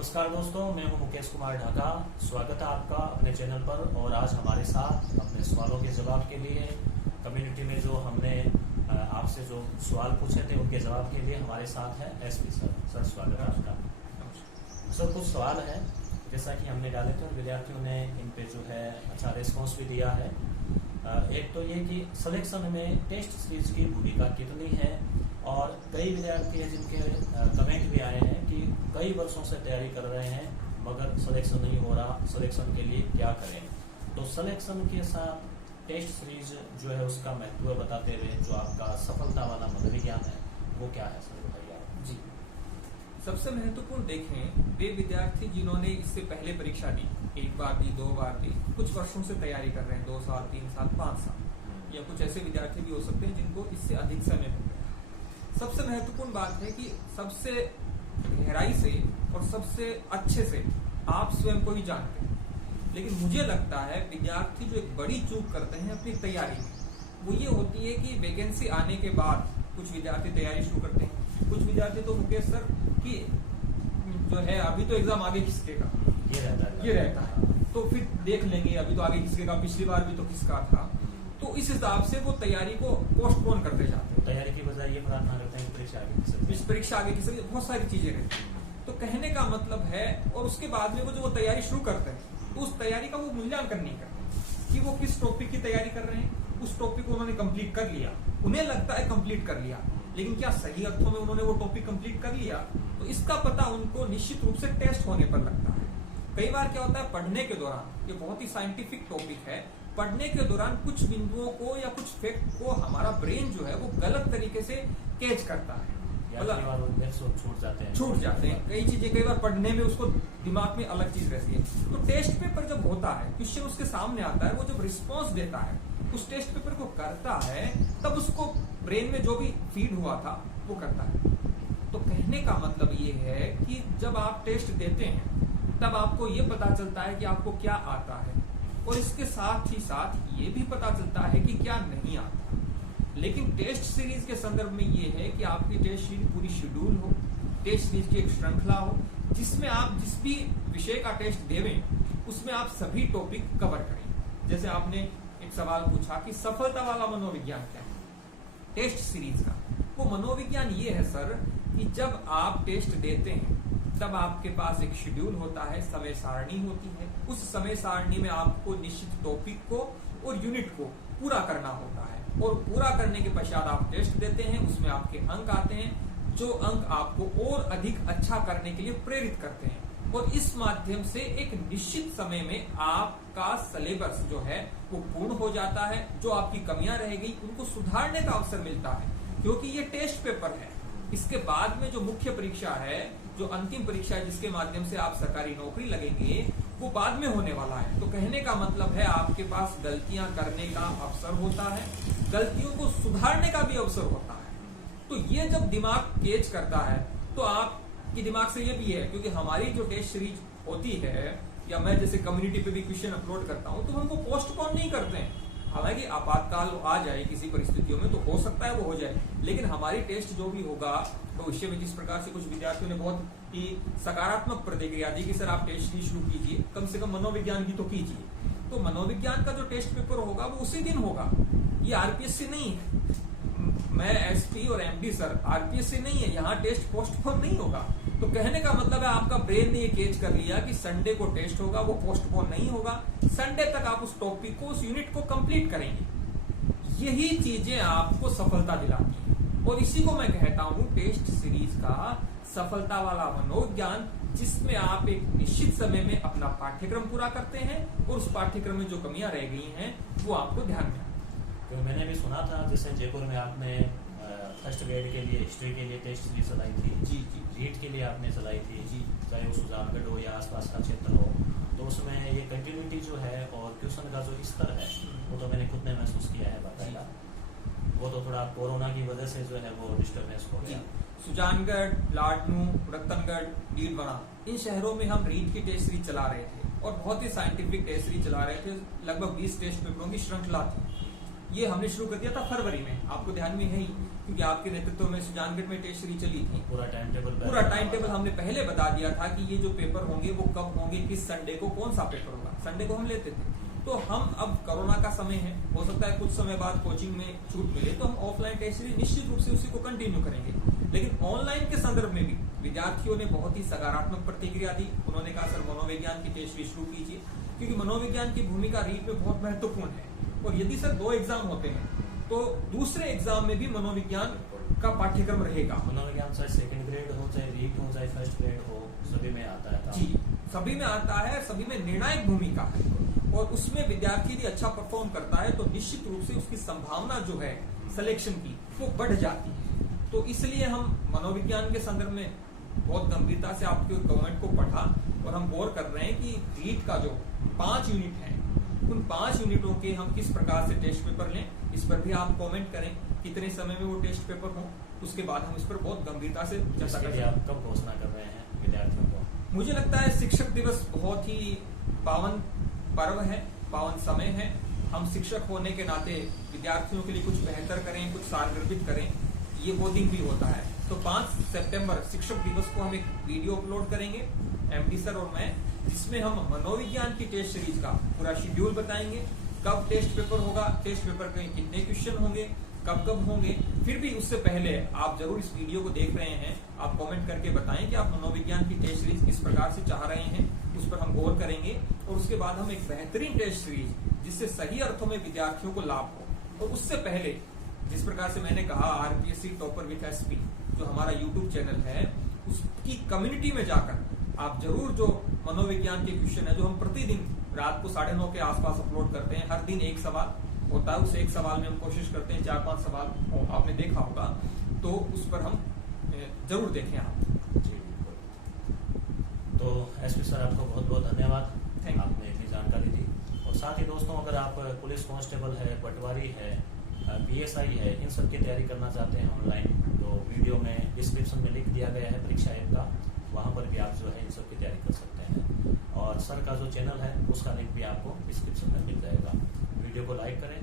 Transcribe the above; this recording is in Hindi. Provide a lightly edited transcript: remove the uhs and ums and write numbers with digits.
नमस्कार दोस्तों, मैं हूं मुकेश कुमार ढाका। स्वागत है आपका अपने चैनल पर। और आज हमारे साथ अपने सवालों के जवाब के लिए कम्युनिटी में जो हमने आपसे जो सवाल पूछे थे उनके जवाब के लिए हमारे साथ है एसपी सर। सर स्वागत है आपका। सर कुछ सवाल है जैसा कि हमने डाले थे और विद्यार्थियों ने इन पे जो है अच्छा रिस्पॉन्स भी दिया है। एक तो ये कि सिलेक्शन में टेस्ट सीरीज की भूमिका कितनी है, और कई विद्यार्थी हैं जिनके कमेंट भी आए हैं कि कई वर्षों से तैयारी कर रहे हैं मगर सिलेक्शन नहीं हो रहा, सिलेक्शन के लिए क्या करें। तो सिलेक्शन के साथ टेस्ट सीरीज जो है उसका महत्व बताते हुए जो आपका सफलता वाला मनोविज्ञान है वो क्या है सर, बताइए आप। जी, सबसे महत्वपूर्ण देखें वे विद्यार्थी जिन्होंने इससे पहले परीक्षा दी, एक बार दी, दो बार दी, कुछ वर्षों से तैयारी कर रहे हैं, 2 साल, 3 साल, 5 साल, या कुछ ऐसे विद्यार्थी भी हो सकते हैं जिनको इससे अधिक समय हो गया। सबसे महत्वपूर्ण बात है कि सबसे गहराई से और सबसे अच्छे से आप स्वयं को ही जानते हैं। लेकिन मुझे लगता है विद्यार्थी जो एक बड़ी चूक करते हैं अपनी तैयारी में, वो ये होती है कि वैकेंसी आने के बाद कुछ विद्यार्थी तैयारी शुरू करते हैं। कुछ विद्यार्थी तो मुकेश सर कि जो है अभी तो एग्जाम आगे खिसकेगा, ये रहता है, तो फिर देख लेंगे, अभी तो आगे खिसकेगा, पिछली बार भी तो खिसका था। तो इस हिसाब से वो तैयारी को पोस्टपोन करते जाते हैं। तैयारी की बजाय ये प्रार्थना करते हैं कि परीक्षा आगे की सकती, बहुत सारी चीजें रहती हैं। तो कहने का मतलब है, और उसके बाद में वो जो वो तैयारी शुरू करते हैं तो उस तैयारी का वो मूल्यांकन नहीं करते कि वो किस टॉपिक की तैयारी कर रहे हैं। उस टॉपिक को उन्होंने कंप्लीट कर लिया, उन्हें लगता है कंप्लीट कर लिया, लेकिन क्या सही अर्थों में उन्होंने वो टॉपिक कंप्लीट कर लिया? तो इसका पता उनको निश्चित रूप से टेस्ट होने पर लगता है। कई बार क्या होता है, पढ़ने के दौरान, ये बहुत ही साइंटिफिक टॉपिक है, पढ़ने के दौरान कुछ बिंदुओं को या कुछ फैक्ट को हमारा ब्रेन जो है वो गलत तरीके से कैच करता है, छूट जाते हैं कई चीजें। कई बार पढ़ने में उसको दिमाग में अलग चीज रहती है। तो टेस्ट पेपर जब होता है, क्वेश्चन उसके सामने आता है, वो जब रिस्पॉन्स देता है, उस टेस्ट पेपर को करता है, तब उसको ब्रेन में जो भी फीड हुआ था वो करता है। तो कहने का मतलब ये है कि जब आप टेस्ट देते हैं तब आपको ये पता चलता है कि आपको क्या आता है, और इसके साथ ही साथ ये भी पता चलता है कि क्या नहीं आता। लेकिन टेस्ट सीरीज के संदर्भ में ये है कि आपकी टेस्ट सीरीज पूरी शेड्यूल हो, टेस्ट सीरीज की एक श्रृंखला हो, जिसमें आप जिस भी विषय का टेस्ट देवें उसमें आप सभी टॉपिक कवर करें। जैसे आपने एक सवाल पूछा कि सफलता वाला मनोविज्ञान क्या है टेस्ट सीरीज का। वो मनोविज्ञान ये है सर कि जब आप टेस्ट देते हैं तब आपके पास एक शेड्यूल होता है, समय सारणी होती है। उस समय सारणी में आपको निश्चित टॉपिक को और यूनिट को पूरा करना होता है, और पूरा करने के पश्चात आप टेस्ट देते हैं। उसमें आपके अंक आते हैं, जो अंक आपको और अधिक अच्छा करने के लिए प्रेरित करते हैं, और इस माध्यम से एक निश्चित समय में आपका सिलेबस जो है वो पूर्ण हो जाता है। जो आपकी कमियां रह गई उनको सुधारने का अवसर मिलता है, क्योंकि ये टेस्ट पेपर है। इसके बाद में जो मुख्य परीक्षा है, जो अंतिम परीक्षा है, जिसके माध्यम से आप सरकारी नौकरी लगेंगे, वो बाद में होने वाला है। तो कहने का मतलब है आपके पास गलतियां करने का अवसर होता है, गलतियों को सुधारने का भी अवसर होता है। तो ये जब दिमाग कैच करता है तो आपके दिमाग से ये भी है, क्योंकि हमारी जो टेस्ट सीरीज होती है, या मैं जैसे कम्युनिटी पे भी क्वेश्चन अपलोड करता हूं, तो हम उनको पोस्टपोन नहीं करते हैं। हालांकि आपातकाल आ जाए किसी परिस्थितियों में तो हो सकता है वो हो जाए, लेकिन हमारी टेस्ट जो भी होगा भविष्य में, जिस प्रकार से कुछ विद्यार्थियों ने बहुत ही सकारात्मक प्रतिक्रिया दी कि सर आप टेस्ट ही शुरू कीजिए, कम से कम मनोविज्ञान की तो कीजिए। तो मनोविज्ञान का जो टेस्ट पेपर होगा वो उसी दिन होगा, ये आरपीएससी नहीं है। मैं एसपी और एमडी सर आरपीएससी नहीं है, यहाँ टेस्ट पोस्टपोन नहीं होगा। तो कहने का मतलब है आपका ब्रेन ने ये कैच कर लिया कि संडे को टेस्ट होगा, वो पोस्टपोन नहीं होगा। संडे तक आप उस टॉपिक को, उस यूनिट को कंप्लीट करेंगे। यही चीजें आपको सफलता दिलाती हैं, और इसी को मैं कहता हूं टेस्ट सीरीज का सफलता वाला मनोविज्ञान, जिसमें आप एक निश्चित समय में अपना पाठ्यक्रम पूरा करते हैं, और उस पाठ्यक्रम में जो कमियां रह गई हैं वो आपको ध्यान में। तो मैंने भी सुना था जैसे जयपुर में आपने फर्स्ट ग्रेड के लिए, हिस्ट्री के लिए टेस्ट सीरीज चलाई थी, जी, रीट के लिए आपने चलाई थी, जी, चाहे वो सुजानगढ़ हो या आसपास का क्षेत्र हो। तो उसमें ये कंटिन्यूटी जो है और क्वेश्चन का जो स्तर है वो तो मैंने खुद ने महसूस किया है बाकायदा। वो तो थोड़ा कोरोना की वजह से जो है वो डिस्टर्बेंस हो गया। सुजानगढ़, लाडनू, रतनगढ़, डीडवाना, इन शहरों में हम रीट की टेस्ट सीरीज चला रहे थे, और बहुत ही साइंटिफिक टेस्ट सीरीज चला रहे थे। लगभग 20 टेस्ट पेपरों की श्रृंखला थी। ये हमने शुरू कर दिया था फरवरी में, आपको ध्यान में है ही, क्योंकि आपके नेतृत्व में सुजानगढ़ में टेस्ट सीरीज चली थी। पूरा टाइम टेबल हमने पहले बता दिया था कि ये जो पेपर होंगे वो कब होंगे, किस संडे को कौन सा पेपर होगा। संडे को हम लेते थे। तो हम अब कोरोना का समय है, हो सकता है कुछ समय बाद कोचिंग में छूट मिले तो हम ऑफलाइन टेस्ट सीरीज निश्चित रूप से उसी को कंटिन्यू करेंगे। लेकिन ऑनलाइन के संदर्भ में भी विद्यार्थियों ने बहुत ही सकारात्मक प्रतिक्रिया दी। उन्होंने कहा सर मनोविज्ञान की टेस्ट सीरीज शुरू कीजिए, क्योंकि मनोविज्ञान की भूमिका रीट में बहुत महत्वपूर्ण है। और यदि सर 2 एग्जाम होते हैं तो दूसरे एग्जाम में भी मनोविज्ञान का पाठ्यक्रम रहेगा। मनोविज्ञान चाहे सेकंड ग्रेड हो, चाहे रीट हो, चाहे फर्स्ट ग्रेड हो, सभी में आता है। जी, सभी में आता है, सभी में निर्णायक भूमिका है। और उसमें विद्यार्थी यदि अच्छा परफॉर्म करता है तो निश्चित रूप से उसकी संभावना जो है सिलेक्शन की वो बढ़ जाती है। तो इसलिए हम मनोविज्ञान के संदर्भ में बहुत गंभीरता से आपके कमेंट को पढ़ा और हम गौर कर रहे हैं कि रीट का जो 5 यूनिट है, उन 5 यूनिटों के हम किस प्रकार से टेस्ट पेपर लें, इस पर भी आप कमेंट करें कितने समय में वो टेस्ट पेपर हो। उसके बाद हम इस पर बहुत गंभीरता से चर्चा करें। आप कब घोषणा कर रहे हैं विद्यार्थियों को? मुझे लगता है शिक्षक दिवस बहुत ही पावन पर्व है, पावन समय है। हम शिक्षक होने के नाते विद्यार्थियों के लिए कुछ बेहतर करें, कुछ सारगर्भित करें, ये वो दिन भी होता है। तो 5 सितंबर शिक्षक दिवस को हम एक वीडियो अपलोड करेंगे, एमडी सर और मैं, जिसमें हम मनोविज्ञान की टेस्ट सीरीज का पूरा शेड्यूल बताएंगे। कब टेस्ट पेपर होगा, टेस्ट पेपर के कितने क्वेश्चन होंगे, कब कब होंगे। फिर भी उससे पहले आप जरूर इस वीडियो को देख रहे हैं, आप कमेंट करके बताएं कि आप मनोविज्ञान की टेस्ट सीरीज किस प्रकार से चाह रहे हैं, उस पर हम गौर करेंगे। और उसके बाद हम एक बेहतरीन टेस्ट सीरीज जिससे सही अर्थों में विद्यार्थियों को लाभ हो। और उससे पहले जिस प्रकार से मैंने कहा आरपीएससी टॉपर विद एसपी जो हमारा यूट्यूब चैनल है, उसकी कम्युनिटी में जाकर आप जरूर जो मनोविज्ञान के क्वेश्चन है जो हम प्रतिदिन रात को 9:30 के आसपास अपलोड करते हैं, हर दिन एक सवाल होता है, उस एक सवाल में हम कोशिश करते हैं 4-5 सवाल आपने देखा होगा, तो उस पर हम जरूर देखें आप। जी तो एसपी सर आपको बहुत बहुत धन्यवाद, आपने इतनी जानकारी दी। और साथ ही दोस्तों, अगर आप पुलिस कांस्टेबल है, पटवारी है, पीएसआई है, इन सब की तैयारी करना चाहते हैं ऑनलाइन, तो वीडियो में डिस्क्रिप्शन में लिंक दिया गया है परीक्षा ऐप का, वहाँ पर भी आप जो है इन सब की तैयारी कर सकते हैं। और सर का जो चैनल है उसका लिंक भी आपको डिस्क्रिप्शन में मिल जाएगा। वीडियो को लाइक करें।